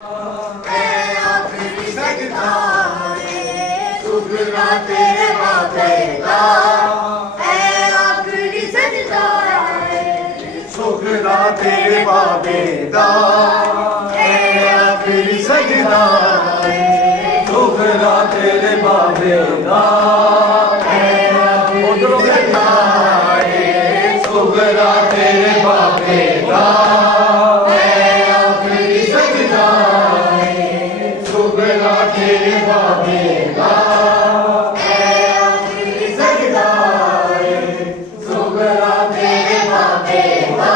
आखिरी सजदा सुगरा तेरे बाबे का, आखिरी सजदा सुगरा तेरे बाबे का, आखिरी सजदा सुगरा तेरे बाबे का, सुगरा तेरे बाबे का, आखिरी सजदा सुगरा तेरे बाबे का, आखिरी सजदा सुगरा तेरे बाबे का,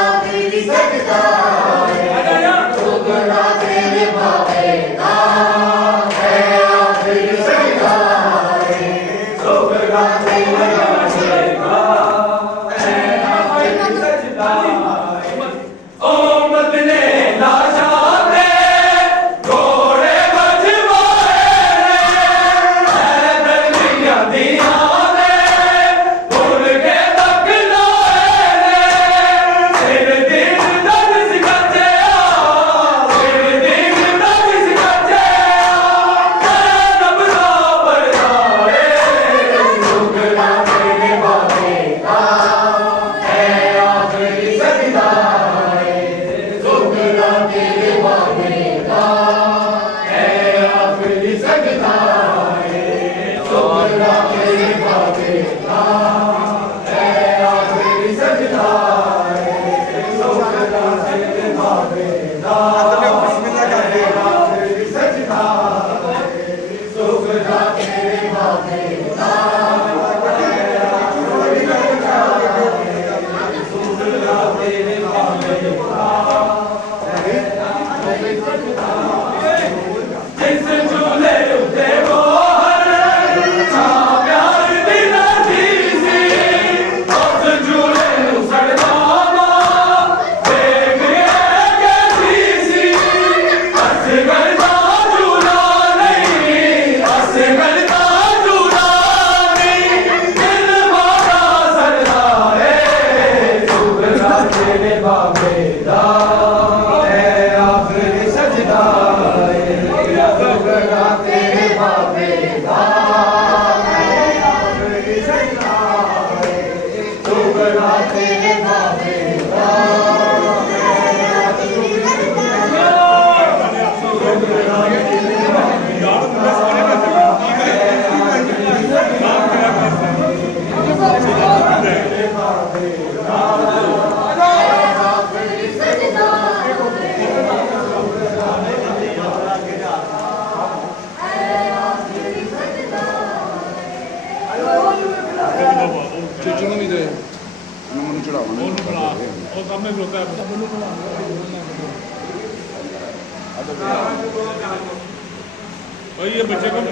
आखिरी सजदा सुगरा तेरे बाबे का, आखिरी सजदा सुगरा तेरे बाबे का, आखिरी सजदा ओ मदने लाशा दे घोड़े बजवाए ने दरिया दिया ने भूल के तक लाए ने सिर दिन दर्द सिखाते सिर दिन दर्द सिखाते नबला बरदाए सुगरा तेरे बाबे का, आखिरी सजदा सुगरा तेरे बाबे का, आखिरी सजदा सुगरा तेरे बाबे का, आखिरी सजदा सुगरा तेरे बाबे का, आखिरी सजदा सुगरा तेरे बाबे का, सुगरा तेरे बाबे का, जिस झूले उठे वो हर प्यार दिला दी सी, उस झूले नू सड़वावा देख कैसी सी, असगर दा झूला नहीं, असगर दा झूला नहीं, दिल मारा सरदा है सुगरा तेरे बाबे दा, आखिरी सजदा सुगरा तेरे बाबे का, आखिरी सजदा सुगरा तेरे बाबे का, ਚੂਚੂ ਨੂੰ ਵੀ ਦੇ ਮੈਨੂੰ ਚੜਾਉਣਾ ਉਹ ਸਾਹਮਣੇ ਖਲੋਤਾ ਹੈ ਮੈਨੂੰ भाई ये बच्चे को भी